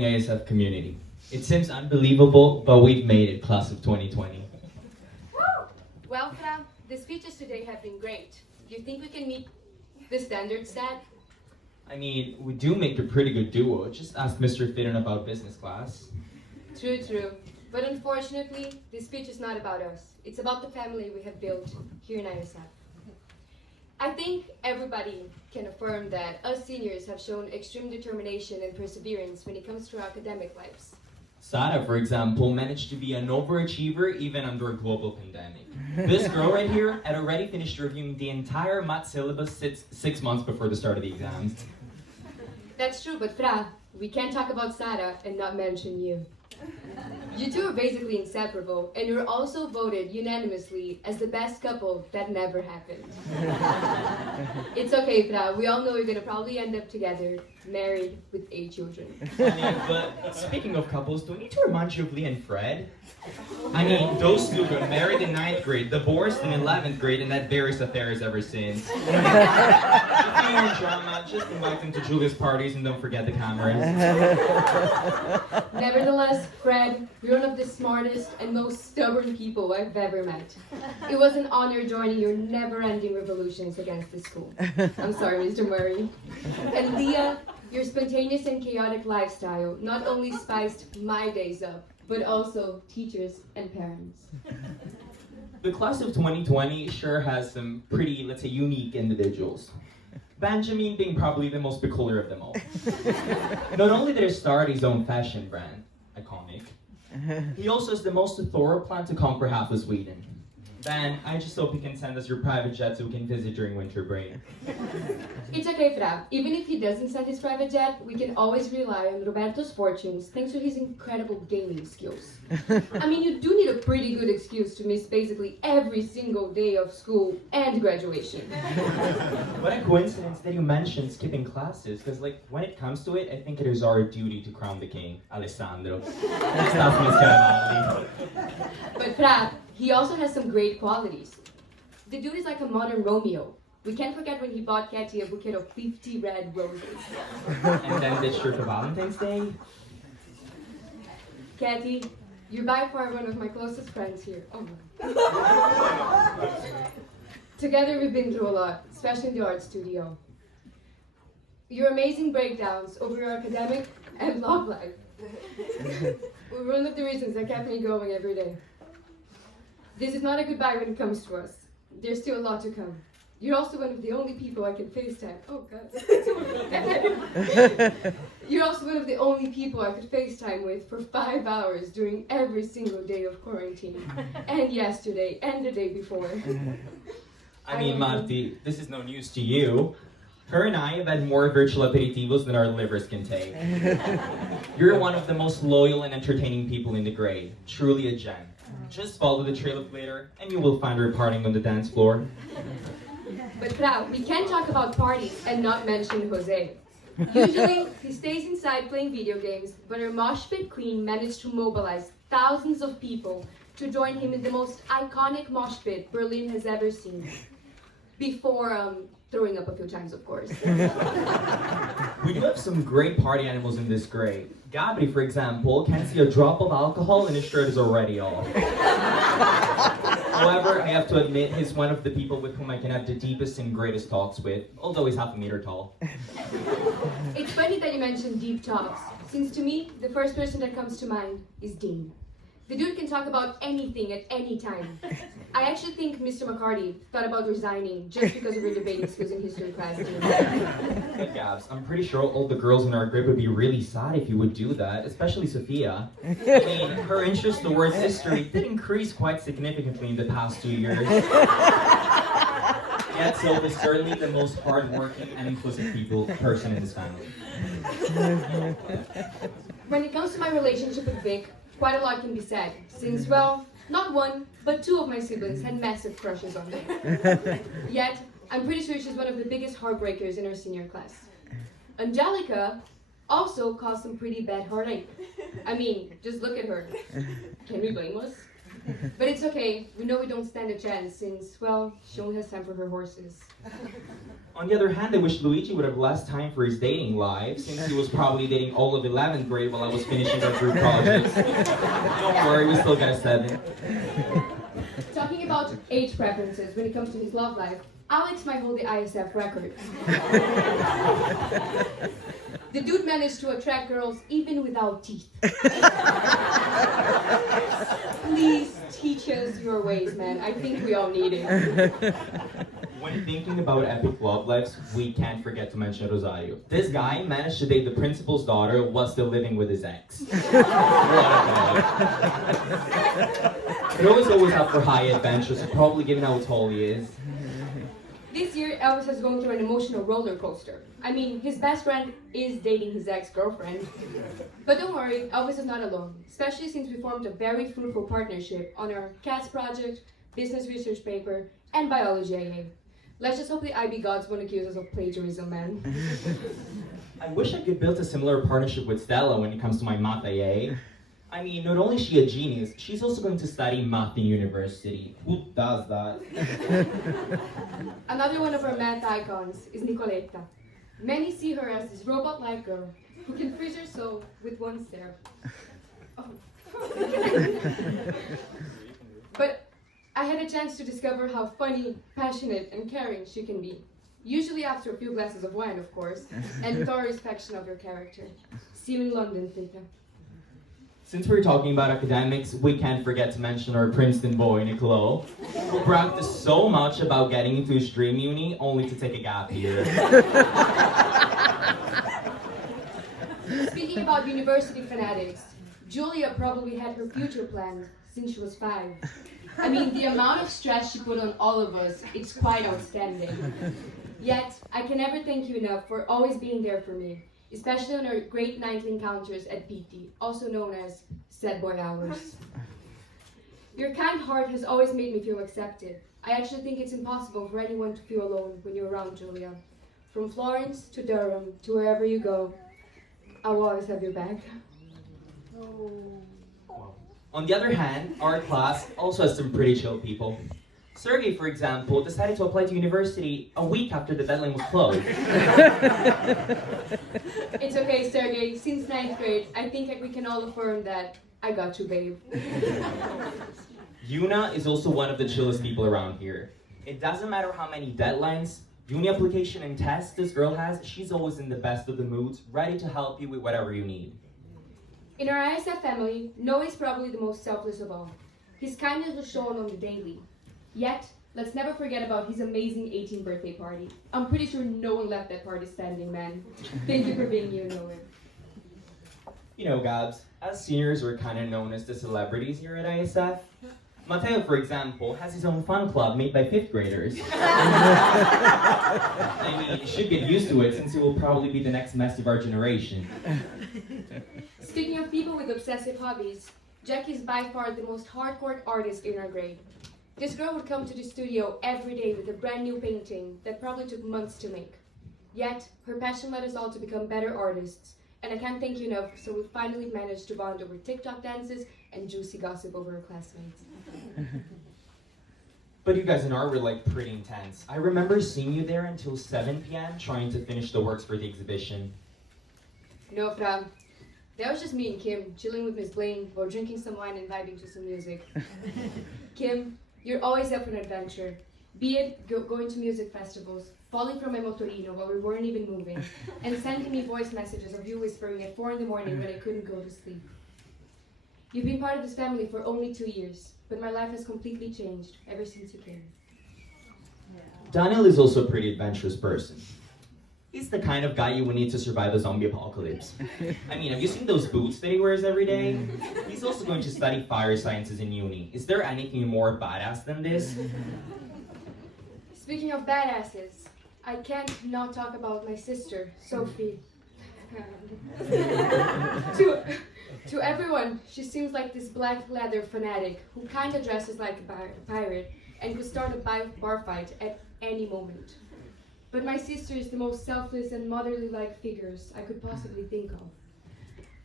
ISF community. It seems unbelievable, but we've made it, class of 2020. Well, Fra, the speeches today have been great. Do you think we can meet the standard set? I mean, we do make a pretty good duo. Just ask Mr. Fitton about business class. True. But unfortunately, this speech is not about us. It's about the family we have built here in ISF. I think everybody can affirm that us seniors have shown extreme determination and perseverance when it comes to our academic lives. Sada, for example, managed to be an overachiever even under a global pandemic. This girl right here had already finished reviewing the entire math syllabus six months before the start of the exams. That's true, but Fra, we can't talk about Sada and not mention you. You two are basically inseparable, and you're also voted unanimously as the best couple that never happened. It's okay, Fra. We all know you're gonna probably end up together, married with 8 children. I mean, but speaking of couples, do I need to remind you of Lee and Fred? I mean, those two got married in 9th grade, divorced in 11th grade, and had various affairs ever since. If you want drama, just invite them to Julia's parties and don't forget the cameras. Nevertheless, Fred, you're one of the smartest and most stubborn people I've ever met. It was an honor joining your never-ending revolutions against the school. I'm sorry, Mr. Murray. And Leah, your spontaneous and chaotic lifestyle not only spiced my days up, but also teachers and parents. The class of 2020 sure has some pretty, let's say, unique individuals. Benjamin being probably the most peculiar of them all. Not only did he start his own fashion brand, iconic, he also has the most thorough plan to conquer half of Sweden. Ben, I just hope he can send us your private jet so we can visit during winter break. It's okay, Fra. Even if he doesn't send his private jet, we can always rely on Roberto's fortunes thanks to his incredible gaming skills. I mean, you do need a pretty good excuse to miss basically every single day of school and graduation. What a coincidence that you mentioned skipping classes, because when it comes to it, I think it is our duty to crown the king, Alessandro. But Fra, he also has some great qualities. The dude is like a modern Romeo. We can't forget when he bought Katie a bouquet of 50 red roses. And then ditched her for Valentine's Day? Katie, you're by far one of my closest friends here. Oh my. Together we've been through a lot, especially in the art studio. Your amazing breakdowns over your academic and love life were one of the reasons that kept me going every day. This is not a goodbye when it comes to us. There's still a lot to come. You're also one of the only people I can FaceTime. Oh God. You're also one of the only people I could FaceTime with for 5 hours during every single day of quarantine. And yesterday, and the day before. I mean, Marti, this is no news to you. Her and I have had more virtual aperitivos than our livers can take. You're one of the most loyal and entertaining people in the grade. Truly a gem. Just follow the trail of glitter, and you will find her partying on the dance floor. But Fra, we can't talk about parties and not mention Jose. Usually, he stays inside playing video games, but our mosh pit queen managed to mobilize thousands of people to join him in the most iconic mosh pit Berlin has ever seen. Before throwing up a few times, of course. We do have some great party animals in this grade. Gabbeh, for example, can't see a drop of alcohol and his shirt is already off. However, I have to admit, he's one of the people with whom I can have the deepest and greatest talks with, although he's half a meter tall. It's funny that you mentioned deep talks, since to me, the first person that comes to mind is Dean. The dude can talk about anything at any time. I actually think Mr. McCarty thought about resigning just because of your debating skills in history class. Good Gabs, I'm pretty sure all the girls in our grade would be really sad if you would do that, especially Sophia. I mean, her interest towards history did increase quite significantly in the past 2 years. Yet Sylv is certainly the most hardworking and inclusive person in this family. When it comes to my relationship with Vic, quite a lot can be said, since, well, not one, but 2 of my siblings had massive crushes on her. Yet, I'm pretty sure she's one of the biggest heartbreakers in our senior class. Angelica also caused some pretty bad heartache. I mean, just look at her. Can we blame us? But it's okay, we know we don't stand a chance since, well, she only has time for her horses. On the other hand, I wish Luigi would have less time for his dating life, since he was probably dating all of 11th grade while I was finishing our group projects. Don't worry, we still got a 7. Talking about age preferences when it comes to his love life, Alex might hold the ISF record. The dude managed to attract girls even without teeth. Please teach us your ways, man. I think we all need it. When thinking about epic love lives, we can't forget to mention Rosario. This guy managed to date the principal's daughter while still living with his ex. What a guy. Noah's always out for high adventures, probably given how tall he is. This year, Elvis is going through an emotional roller coaster. I mean, his best friend is dating his ex-girlfriend. But don't worry, Elvis is not alone, especially since we formed a very fruitful partnership on our CATS project, business research paper, and biology AA. Let's just hope the IB gods won't accuse us of plagiarism, man. I wish I could build a similar partnership with Stella when it comes to my math AA. I mean, not only is she a genius, she's also going to study math in university. Who does that? Another one of our math icons is Nicoletta. Many see her as this robot-like girl who can freeze her soul with one stare. Oh. But I had a chance to discover how funny, passionate, and caring she can be. Usually after a few glasses of wine, of course, and thorough inspection of your character. See you in London, Theta. Since we're talking about academics, we can't forget to mention our Princeton boy, Nicolo, who practiced so much about getting into his dream uni, only to take a gap year. Speaking about university fanatics, Julia probably had her future planned since she was 5. I mean, the amount of stress she put on all of us, it's quite outstanding. Yet, I can never thank you enough for always being there for me, especially on our great nightly encounters at PT, also known as Sad Boy Hours. Your kind heart has always made me feel accepted. I actually think it's impossible for anyone to feel alone when you're around Julia. From Florence to Durham to wherever you go, I will always have your back. On the other hand, our class also has some pretty chill people. Sergey, for example, decided to apply to university a week after the deadline was closed. It's okay, Sergey. Since 9th grade, I think we can all affirm that I got you, babe. Yuna is also one of the chillest people around here. It doesn't matter how many deadlines, uni application, and tests this girl has, she's always in the best of the moods, ready to help you with whatever you need. In our ISF family, Noah is probably the most selfless of all. His kindness was shown on the daily. Yet, let's never forget about his amazing 18th birthday party. I'm pretty sure no one left that party standing, man. Thank you for being you, Noah. You know, Gabs, as seniors, we're kind of known as the celebrities here at ISF. Mateo, for example, has his own fun club made by 5th graders. I mean, you should get used to it since he will probably be the next Messi of our generation. Speaking of people with obsessive hobbies, Jackie is by far the most hardcore artist in our grade. This girl would come to the studio every day with a brand new painting that probably took months to make. Yet, her passion led us all to become better artists, and I can't thank you enough, so we finally managed to bond over TikTok dances and juicy gossip over her classmates. But you guys in art were like pretty intense. I remember seeing you there until 7 p.m. trying to finish the works for the exhibition. No, Fran. That was just me and Kim, chilling with Miss Blaine while drinking some wine and vibing to some music. Kim, you're always up for an adventure. Be it going to music festivals, falling from my motorino while we weren't even moving, and sending me voice messages of you whispering at 4 a.m. when I couldn't go to sleep. You've been part of this family for only 2 years, but my life has completely changed ever since you came. Daniel is also a pretty adventurous person. He's the kind of guy you would need to survive a zombie apocalypse. I mean, have you seen those boots that he wears every day? He's also going to study fire sciences in uni. Is there anything more badass than this? Speaking of badasses, I can't not talk about my sister, Sophie. To everyone, she seems like this black leather fanatic who kind of dresses like a pirate and could start a bar fight at any moment. But my sister is the most selfless and motherly-like figures I could possibly think of.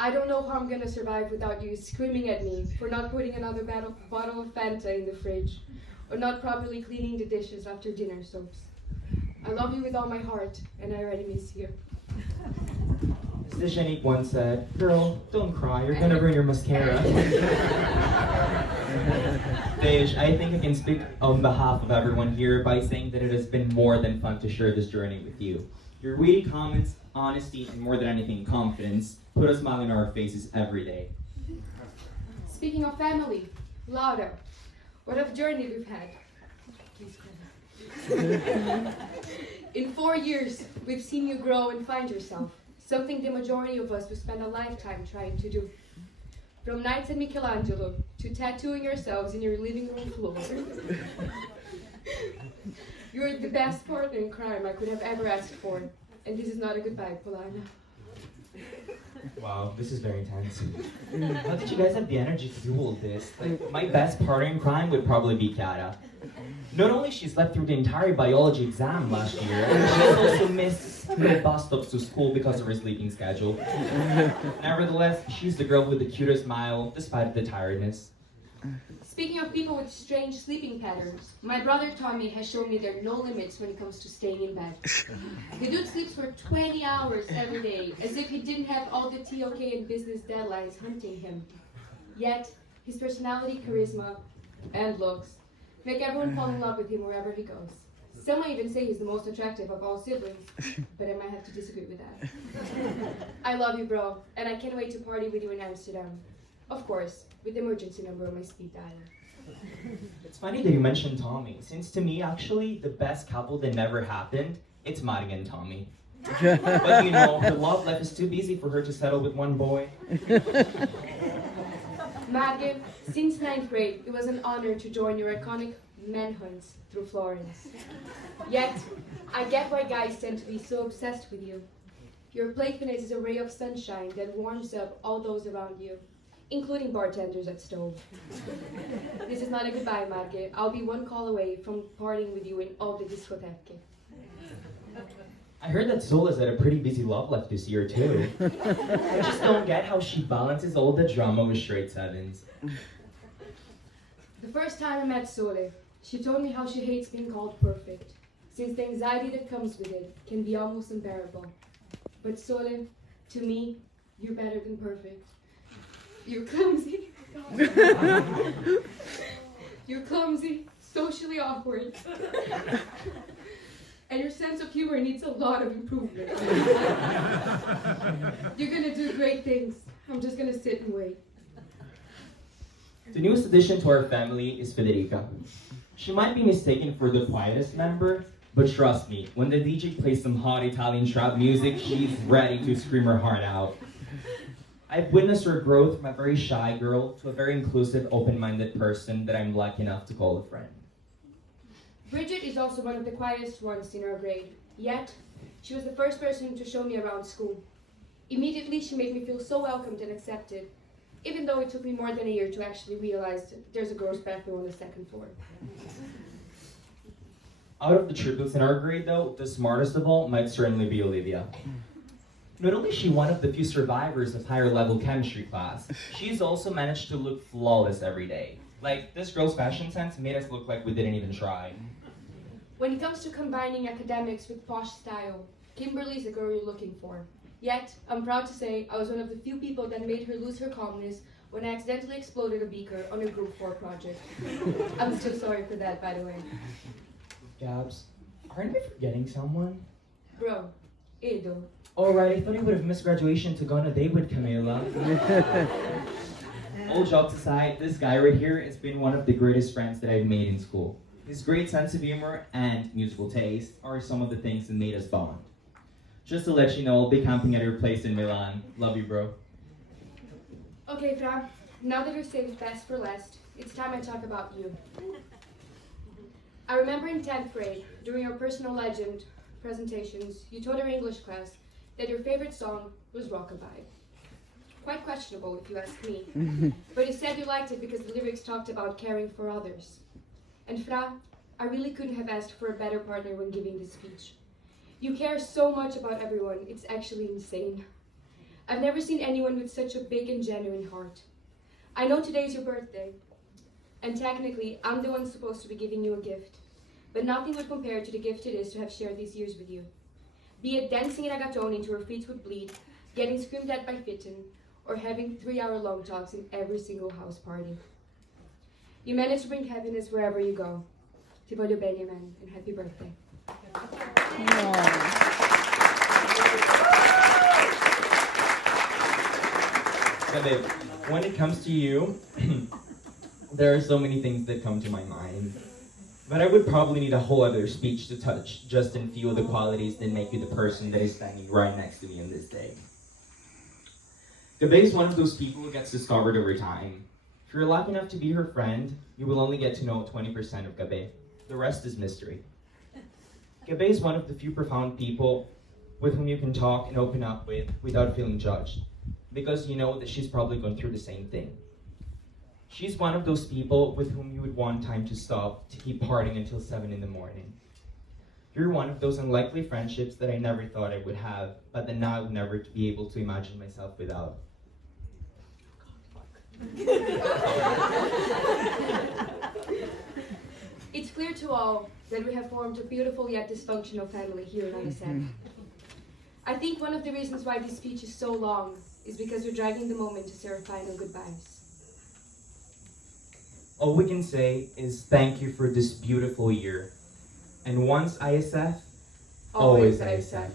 I don't know how I'm gonna survive without you screaming at me for not putting another bottle of Fanta in the fridge, or not properly cleaning the dishes after dinner soaps. I love you with all my heart, and I already miss you. As the Shanique once said, girl, don't cry, you're gonna burn your mascara. Dej, I think I can speak on behalf of everyone here by saying that it has been more than fun to share this journey with you. Your witty comments, honesty, and more than anything, confidence put a smile on our faces every day. Speaking of family, Laura, what a journey we've had. In 4 years, we've seen you grow and find yourself, something the majority of us will spend a lifetime trying to do. From nights at Michelangelo to tattooing yourselves in your living room floor. You're the best partner in crime I could have ever asked for, and this is not a goodbye, Polana. Wow, this is very intense. How did you guys have the energy to do all this? Like, my best partner in crime would probably be Kara. Not only she slept through the entire biology exam last year, she also missed several bus stops to school because of her sleeping schedule. Nevertheless, she's the girl with the cutest smile, despite the tiredness. Speaking of people with strange sleeping patterns, my brother Tommy has shown me there are no limits when it comes to staying in bed. The dude sleeps for 20 hours every day, as if he didn't have all the TOK and business deadlines hunting him. Yet, his personality, charisma, and looks make everyone fall in love with him wherever he goes. Some might even say he's the most attractive of all siblings, but I might have to disagree with that. I love you, bro, and I can't wait to party with you in Amsterdam. Of course, with the emergency number on my speed dial. It's funny that you mentioned Tommy, since to me, actually, the best couple that never happened, it's Mari and Tommy. But you know, her love life is too busy for her to settle with one boy. Marge, since 9th grade, it was an honor to join your iconic manhunts through Florence. Yet, I get why guys tend to be so obsessed with you. Your playfulness is a ray of sunshine that warms up all those around you, including bartenders at Stove. This is not a goodbye, Marge. I'll be one call away from partying with you in all the discotheque. I heard that Zola's had a pretty busy love life this year, too. I just don't get how she balances all the drama with straight sevens. The first time I met Sole, she told me how she hates being called perfect, since the anxiety that comes with it can be almost unbearable. But Sole, to me, you're better than perfect. You're clumsy. You're clumsy, socially awkward. And your sense of humor needs a lot of improvement. You're gonna do great things. I'm just gonna sit and wait. The newest addition to our family is Federica. She might be mistaken for the quietest member, but trust me, when the DJ plays some hot Italian trap music, she's ready to scream her heart out. I've witnessed her growth from a very shy girl to a very inclusive, open-minded person that I'm lucky enough to call a friend. Bridget is also one of the quietest ones in our grade, yet she was the first person to show me around school. Immediately, she made me feel so welcomed and accepted, even though it took me more than a year to actually realize that there's a girls' bathroom on the second floor. Out of the triplets in our grade, though, the smartest of all might certainly be Olivia. Not only is she one of the few survivors of higher level chemistry class, she's also managed to look flawless every day. Like, this girl's fashion sense made us look like we didn't even try. When it comes to combining academics with posh style, Kimberly's the girl you're looking for. Yet, I'm proud to say I was one of the few people that made her lose her calmness when I accidentally exploded a beaker on her Group 4 project. I'm still sorry for that, by the way. Gabs, aren't we forgetting someone? Bro, Edo. Oh right, I thought you would have missed graduation to go on a date with Camila. All jokes aside, this guy right here has been one of the greatest friends that I've made in school. His great sense of humor and musical taste are some of the things that made us bond. Just to let you know, I'll be camping at your place in Milan. Love you, bro. Okay, Fra, now that you're saved best for last, it's time I talk about you. I remember in 10th grade, during our personal legend presentations, you told our English class that your favorite song was Rockabye. Quite questionable, if you ask me. But you said you liked it because the lyrics talked about caring for others. And Fra, I really couldn't have asked for a better partner when giving this speech. You care so much about everyone, it's actually insane. I've never seen anyone with such a big and genuine heart. I know today's your birthday, and technically, I'm the one supposed to be giving you a gift. But nothing would compare to the gift it is to have shared these years with you. Be it dancing in a gaton until your feet would bleed, getting screamed at by Fitten, or having 3-hour-long talks in every single house party. You manage to bring happiness wherever you go. Ti voglio bene, man, and happy birthday. Gabbeh, when it comes to you, there are so many things that come to my mind. But I would probably need a whole other speech to touch just and feel the qualities that make you the person that is standing right next to me on this day. Gabbeh is one of those people who gets discovered over time. If you're lucky enough to be her friend, you will only get to know 20% of Gabbeh. The rest is mystery. Gabbeh is one of the few profound people with whom you can talk and open up with without feeling judged, because you know that she's probably going through the same thing. She's one of those people with whom you would want time to stop, to keep partying until 7 in the morning. You're one of those unlikely friendships that I never thought I would have, but that now I would never be able to imagine myself without. It's clear to all that we have formed a beautiful yet dysfunctional family here in ISF. I think one of the reasons why this speech is so long is because we're dragging the moment to say our final goodbyes. All we can say is thank you for this beautiful year. And once ISF, always ISF.